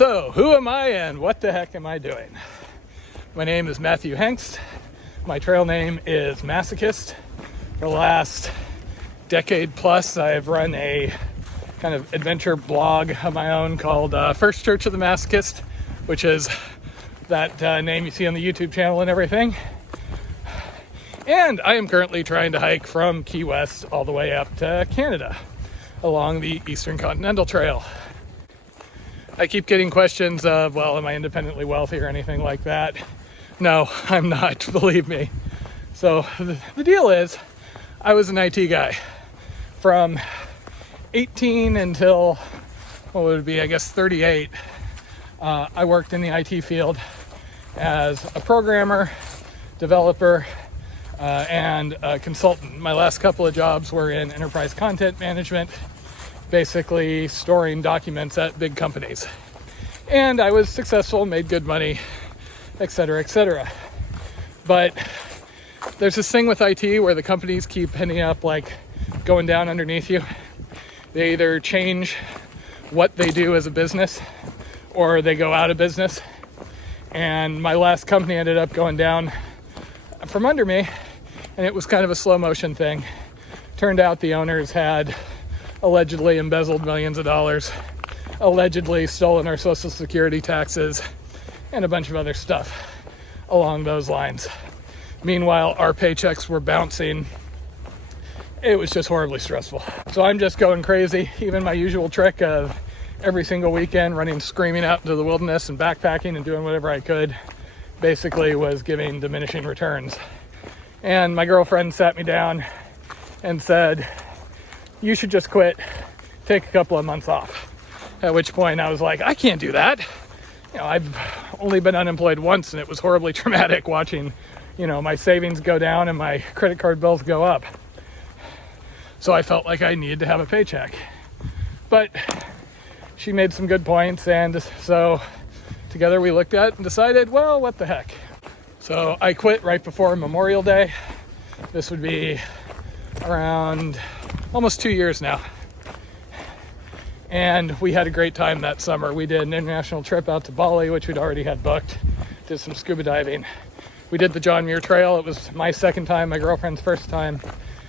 So, who am I and what the heck am I doing? My name is Matthew Hengst. My trail name is Masochist. For the last decade plus, I've run a kind of adventure blog of my own called First Church of the Masochist, which is that name you see on the YouTube channel and everything. And I am currently trying to hike from Key West all the way up to Canada along the Eastern Continental Trail. I keep getting questions of, well, am I independently wealthy or anything like that? No, I'm not, believe me. So the deal is, I was an IT guy from 18 until, what would it be, I guess 38. I worked in the IT field as a programmer, developer, and a consultant. My last couple of jobs were in enterprise content management, basically storing documents at big companies. And I was successful, made good money, etc., etc. But there's this thing with IT where the companies keep ending up like going down underneath you. They either change what they do as a business or they go out of business. And my last company ended up going down from under me, and it was kind of a slow motion thing. Turned out the owners had allegedly embezzled millions of dollars, allegedly stolen our social security taxes, and a bunch of other stuff along those lines. Meanwhile, our paychecks were bouncing. It was just horribly stressful. So I'm just going crazy. Even my usual trick of every single weekend running screaming out into the wilderness and backpacking and doing whatever I could basically was giving diminishing returns. And my girlfriend sat me down and said, you should just quit, take a couple of months off. At which point I was like, I can't do that. I've only been unemployed once, and it was horribly traumatic watching, my savings go down and my credit card bills go up. So I felt like I needed to have a paycheck. But she made some good points, and so together we looked at and decided, well, what the heck. So I quit right before Memorial Day. This would be around almost 2 years now. And we had a great time that summer. We did an international trip out to Bali, which we'd already had booked. Did some scuba diving. We did the John Muir Trail. It was my second time, my girlfriend's first time.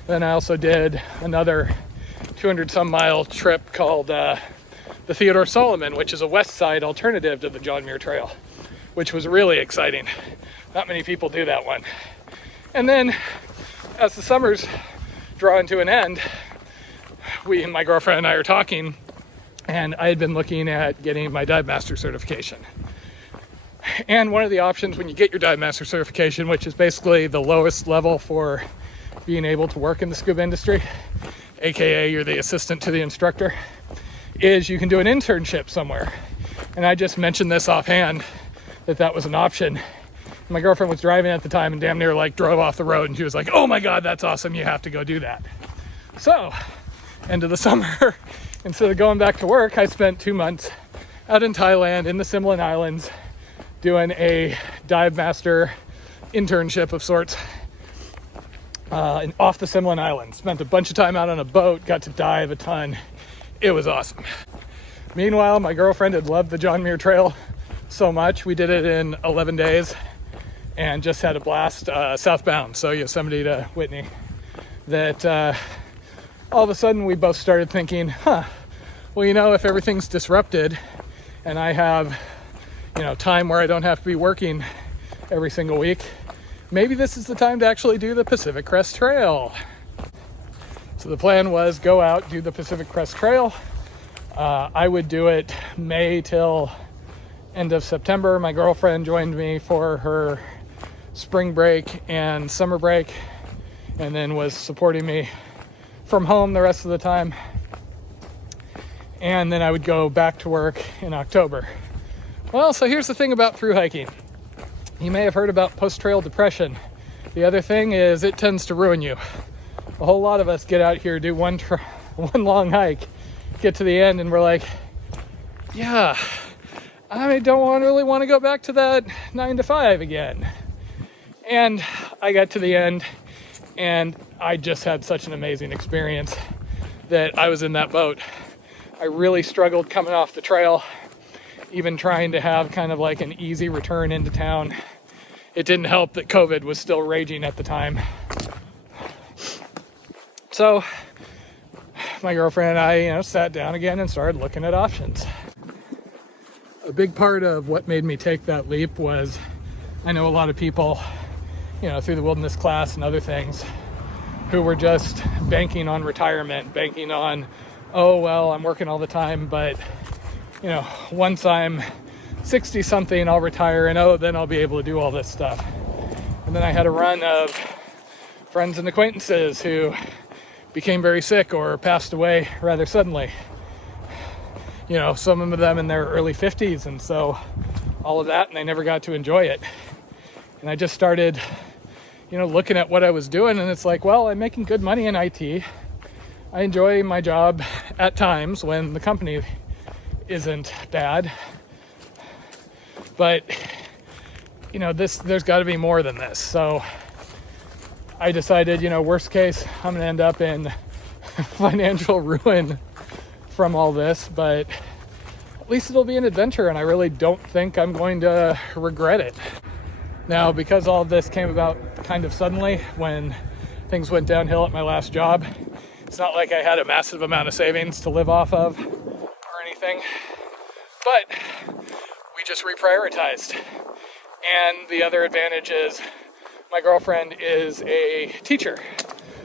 Then I also did another 200 some mile trip called the Theodore Solomon, which is a west side alternative to the John Muir Trail, which was really exciting. Not many people do that one. And then as the summer's drawing to an end, my girlfriend and I are talking, and I had been looking at getting my dive master certification. And one of the options when you get your dive master certification, which is basically the lowest level for being able to work in the scuba industry, aka you're the assistant to the instructor, is you can do an internship somewhere. And I just mentioned this offhand, that was an option. My girlfriend was driving at the time and damn near drove off the road, and she was like, oh my God, that's awesome, you have to go do that. So, end of the summer, instead of going back to work, I spent 2 months out in Thailand in the Simlin Islands doing a dive master internship of sorts off the Simlin Islands. Spent a bunch of time out on a boat, got to dive a ton. It was awesome. Meanwhile, my girlfriend had loved the John Muir Trail so much, we did it in 11 days and just had a blast southbound, so Yosemite to Whitney, that all of a sudden we both started thinking, well, if everything's disrupted and I have, time where I don't have to be working every single week, maybe this is the time to actually do the Pacific Crest Trail. So the plan was go out, do the Pacific Crest Trail. I would do it May till end of September. My girlfriend joined me for her spring break and summer break, and then was supporting me from home the rest of the time. And then I would go back to work in October. Well, so here's the thing about thru hiking. You may have heard about post-trail depression. The other thing is it tends to ruin you. A whole lot of us get out here, do one long hike, get to the end, and we're like, yeah, I don't really want to go back to that 9 to 5 again. And I got to the end, and I just had such an amazing experience that I was in that boat. I really struggled coming off the trail, even trying to have kind of like an easy return into town. It didn't help that COVID was still raging at the time. So my girlfriend and I, sat down again and started looking at options. A big part of what made me take that leap was I know a lot of people, through the wilderness class and other things, who were just banking on retirement, banking on, oh, well, I'm working all the time, but, once I'm 60 something, I'll retire, and then I'll be able to do all this stuff. And then I had a run of friends and acquaintances who became very sick or passed away rather suddenly. Some of them in their early 50s, and so all of that, and they never got to enjoy it. And I just started, looking at what I was doing, and it's like, well, I'm making good money in IT. I enjoy my job at times when the company isn't bad. But, there's got to be more than this. So I decided, worst case, I'm going to end up in financial ruin from all this, but at least it'll be an adventure, and I really don't think I'm going to regret it. Now, because all of this came about kind of suddenly when things went downhill at my last job, it's not like I had a massive amount of savings to live off of or anything, but we just reprioritized. And the other advantage is my girlfriend is a teacher,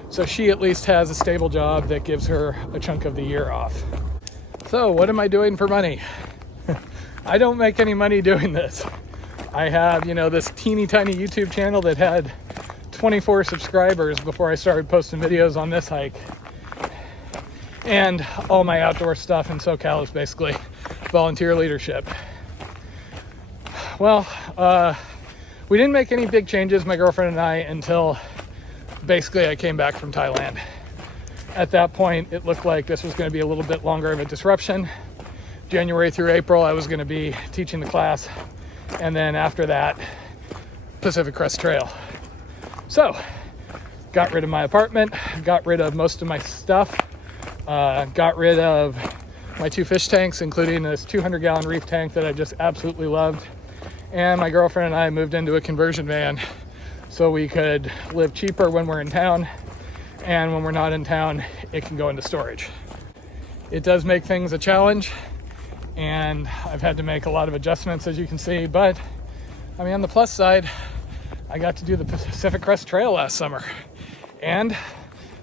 so she at least has a stable job that gives her a chunk of the year off. So what am I doing for money? I don't make any money doing this. I have, this teeny tiny YouTube channel that had 24 subscribers before I started posting videos on this hike. And all my outdoor stuff in SoCal is basically volunteer leadership. Well, we didn't make any big changes, my girlfriend and I, until basically I came back from Thailand. At that point, it looked like this was going to be a little bit longer of a disruption. January through April, I was going to be teaching the class. And then after that, Pacific Crest Trail. So, got rid of my apartment, got rid of most of my stuff, got rid of my 2 fish tanks, including this 200-gallon reef tank that I just absolutely loved. And my girlfriend and I moved into a conversion van so we could live cheaper when we're in town, and when we're not in town, it can go into storage. It does make things a challenge, and I've had to make a lot of adjustments, as you can see, but on the plus side, I got to do the Pacific Crest Trail last summer, and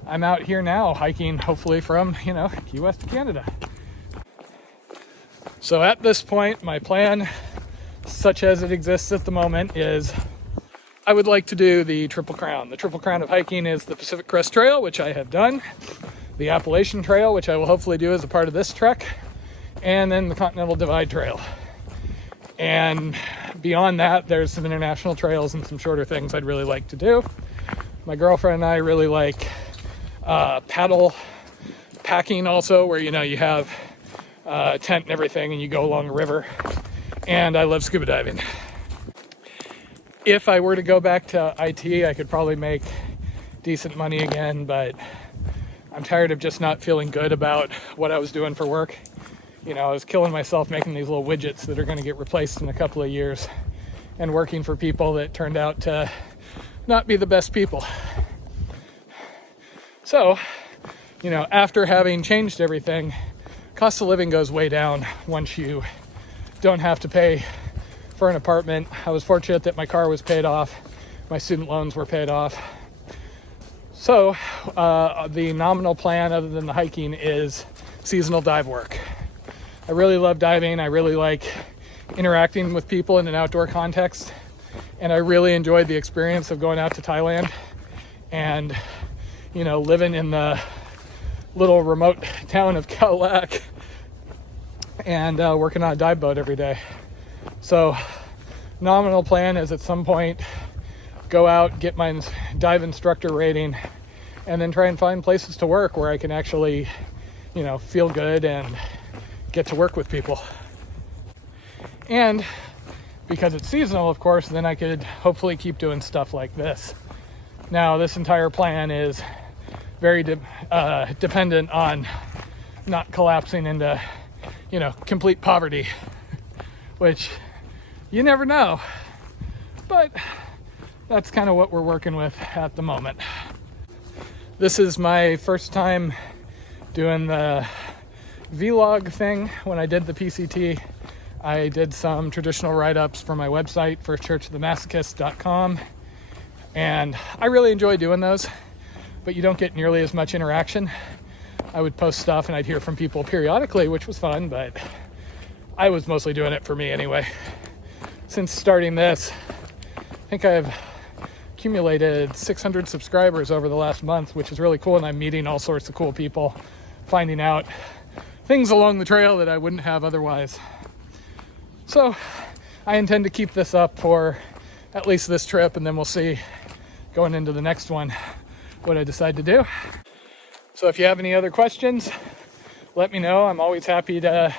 I'm out here now hiking, hopefully from, Key West to Canada. So at this point, my plan, such as it exists at the moment, is I would like to do the Triple Crown. The Triple Crown of hiking is the Pacific Crest Trail, which I have done, the Appalachian Trail, which I will hopefully do as a part of this trek, and then the Continental Divide Trail. And beyond that, there's some international trails and some shorter things I'd really like to do. My girlfriend and I really like paddle packing also, where you have a tent and everything and you go along a river. And I love scuba diving. If I were to go back to IT, I could probably make decent money again, but I'm tired of just not feeling good about what I was doing for work. I was killing myself making these little widgets that are going to get replaced in a couple of years, and working for people that turned out to not be the best people. So, after having changed everything, cost of living goes way down once you don't have to pay for an apartment. I was fortunate that my car was paid off, my student loans were paid off. So, the nominal plan, other than the hiking, is seasonal dive work. I really love diving. I really like interacting with people in an outdoor context. And I really enjoyed the experience of going out to Thailand and, living in the little remote town of Khao Lak and working on a dive boat every day. So, nominal plan is at some point go out, get my dive instructor rating, and then try and find places to work where I can actually, feel good and get to work with people. And because it's seasonal, of course, then I could hopefully keep doing stuff like this. Now, this entire plan is very dependent on not collapsing into, complete poverty which you never know. But that's kind of what we're working with at the moment. This is my first time doing the vlog thing. When I did the PCT, I did some traditional write-ups for my website, firstchurchofthemasochist.com, and I really enjoy doing those, but you don't get nearly as much interaction. I would post stuff and I'd hear from people periodically, which was fun, but I was mostly doing it for me anyway. Since starting this, I think I've accumulated 600 subscribers over the last month, which is really cool, and I'm meeting all sorts of cool people, finding out things along the trail that I wouldn't have otherwise. So I intend to keep this up for at least this trip, and then we'll see going into the next one what I decide to do. So if you have any other questions, let me know. I'm always happy to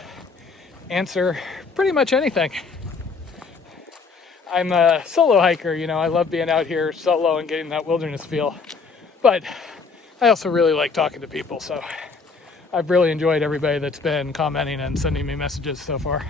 answer pretty much anything. I'm a solo hiker, you know, I love being out here solo and getting that wilderness feel. But I also really like talking to people, so I've really enjoyed everybody that's been commenting and sending me messages so far.